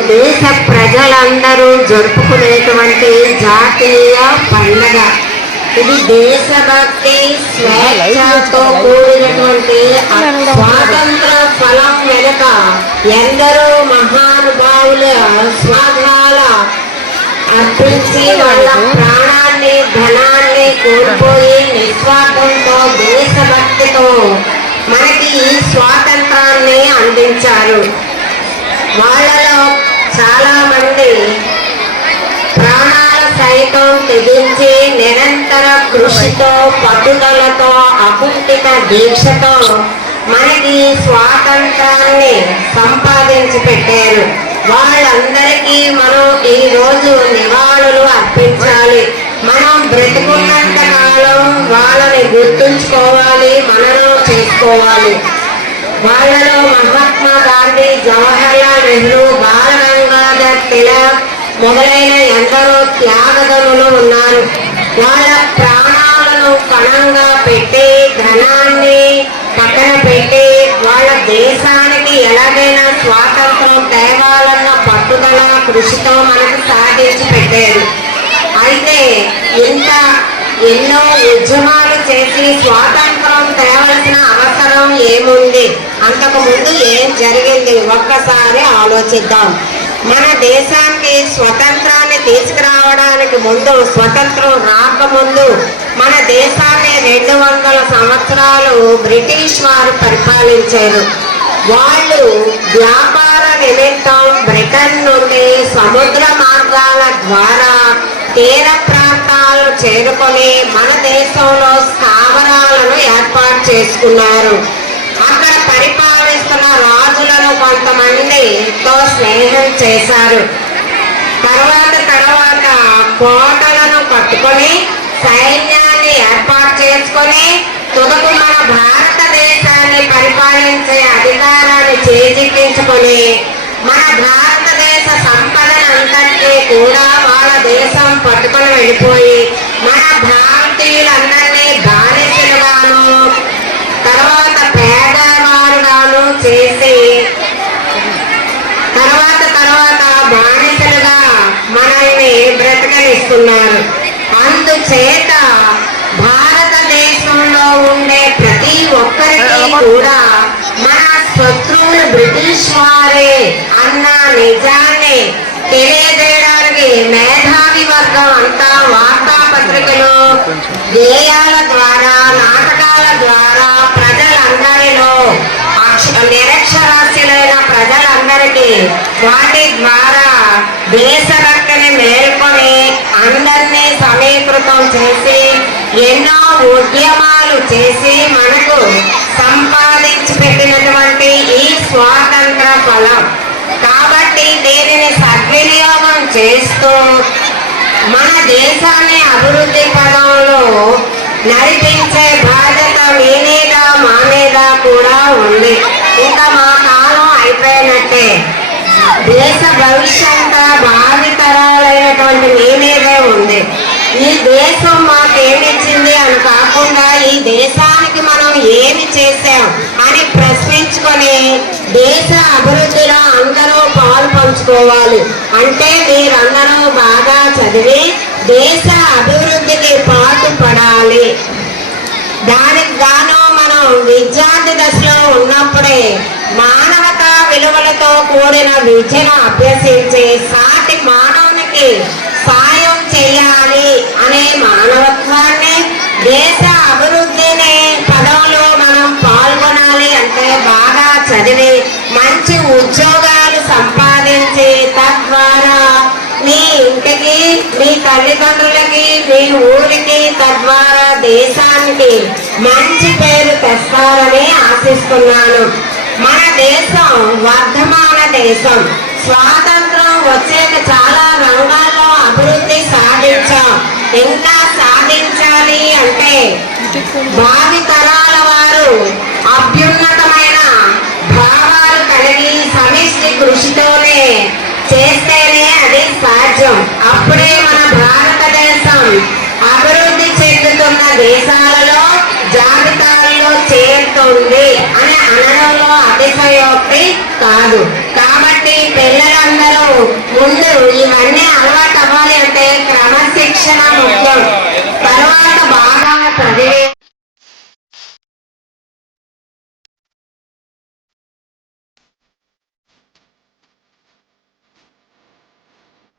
దేశ ప్రజలందరూ జరుపుకునేటువంటి జాతీయ పండుగ. ఇది దేశభక్తి, స్వేచ్ఛతో కూడినటువంటి స్వాతంత్ర ఫలం వెనుక ఎందరో మహానుభావుల స్వాధాల అర్పించి వాళ్ళ ప్రాణాన్ని, ధనాన్ని కోల్పోయి నిస్వార్థంతో దేశభక్తితో మనకి ఈ స్వాతంత్రాన్ని అందించారు. వాళ్ళలో చాలా మంది ప్రాణాల సైతం తెగించి నిరంతర కృషితో, పట్టుదలతో, అకుంఠిత దీక్షతో మనకి స్వాతంత్రాన్ని సంపాదించి పెట్టారు. వాళ్ళందరికీ మనం ఈ రోజు నివాళులు అర్పించాలి. మనం బ్రతుకున్నంత కాలం వాళ్ళని గుర్తుంచుకోవాలి, మననం చేసుకోవాలి. వాళ్ళలో మహాత్మా గాంధీ, జవహర్లాల్ నెహ్రూ, బాల గంగాధర్ తిలక్ మొదలైన ఎందరో త్యాగదనులు ఉన్నారు. వాళ్ళ ప్రాణాలను పణంగా పెట్టి, ధనాన్ని పక్కన పెట్టి వాళ్ళ దేశానికి ఎలాగైనా స్వాతంత్రం తేవాలన్న పట్టుదల, కృషితో మనకు సాధించి పెట్టారు. అయితే ఎన్నో ఉద్యమాలు చేసి స్వాతంత్రం తేవలసిన అవసరం ఏముంది, అంతకు ముందు ఏం జరిగింది ఒక్కసారి ఆలోచిద్దాం. మన దేశానికి స్వతంత్రాన్ని తీసుకురావడానికి ముందు, స్వతంత్రం రాకముందు మన దేశాన్ని 200 సంవత్సరాలు బ్రిటిష్ వారు పరిపాలించారు. వాళ్ళు వ్యాపార నిమిత్తం బ్రిటన్ నుండి సముద్ర మార్గాల ద్వారా తీర ప్రాంతాలను చేరుకొని మన దేశంలో స్థావరాలను ఏర్పాటు చేసుకున్నారు. అక్కడ పరిపాలిస్తున్న రాజులను కొంతమందితో స్నేహం చేశారు. తర్వాత కోటలను కట్టుకొని సైన్యాన్ని ఏర్పాటు చేసుకొని తుదకు మన భారతదేశాన్ని పరిపాలించే అధికారాన్ని చేజిక్కించుకొని మన భారతదేశ సంపదనంతటినీ కూడా వాళ్ళ దేశం పట్టుకొని వెళ్ళిపోయి మన భారతీయులందరినీ బానిసలుగాను, తర్వాత పేదవారుగాను చేసి తర్వాత బానిసలుగా మనల్ని బ్రతకనిస్తున్నారు. అందుచేత భారతదేశంలో ఉండే ప్రతి ఒక్కరికి కూడా మన శత్రువులు బ్రిటిష్ వారే అన్న నిజాన్ని తెలియజేయడానికి మేధావి వర్గం అంతా వార్తాపత్రికలు, గేయాల ద్వారా, నాటకాల ద్వారా ప్రజలందరిలో, నిరక్షరాస్యులైన ప్రజలందరికీ వాటి ద్వారా దేశభక్తిని మేల్కొని అందరినీ సమీకృతం చేసి ఎన్నో ఉద్యమాలు చేసి మనకు సంపాదించి పెట్టినటువంటి ఈ స్వాతంత్ర ఫలం. కాబట్టి దీనిని సద్వినియోగం చేస్తూ మన దేశాన్ని అభివృద్ధి పదంలో నడిపించే బాధ్యత మీ మీద, మా మీద కూడా ఉంది. ఇంకా మా కాలం అయిపోయినట్టే. దేశ భవిష్యత్తు భావితరాలైనటువంటి మీ మీదే ఉంది. ఈ దేశం మాకేమిచ్చింది అని కాకుండా ఈ దేశానికి మనం ఏమి చేశాం అని ప్రశ్నించుకొని దేశ అభివృద్ధిలో అందరూ పాలు పంచుకోవాలి. అంటే మీరందరూ బాగా చదివి దేశ అభివృద్ధికి పాటుపడాలి. దానికి గాను మనం విద్యార్థి దశలో ఉన్నప్పుడే మానవతా విలువలతో కూడిన విద్యను అభ్యసించి సాటి మానవునికి సాయం చేయాలి అనే మానవత్వాన్ని, దేశ అభివృద్ధిని పదంలో మనం పాల్గొనాలి అంటే బాగా చదివి మంచి ఉద్యోగాలు సంపాదించి తద్వారా మీ ఇంటికి, మీ తల్లిదండ్రులకి, మీ ఊరికి, తద్వారా దేశానికి మంచి పేరు తెస్తారని ఆశిస్తున్నాను. మన దేశం వర్ధమాన దేశం. స్వాతంత్రం వచ్చాక చాలా రంగాల్లో అభివృద్ధి సాధించాం. ఇంకా సాధించాలి అంటే భావి తరాల వారు అభ్యున్నతమైన భావాలు కలిగి సమిష్టి కృషితోనే చేస్తేనే అది సాధ్యం. అప్పుడే మన భారతదేశం అభివృద్ధి చెందుతున్న దేశాలలో జాబితాలో చేరుతుంది అని అనడంలో అతిశయోక్తి కాదు. కాబట్టి పిల్లలందరూ మీరు ఇవన్నీ అలవాటు అవ్వాలి అంటే క్రమశిక్షణ ముఖ్యం.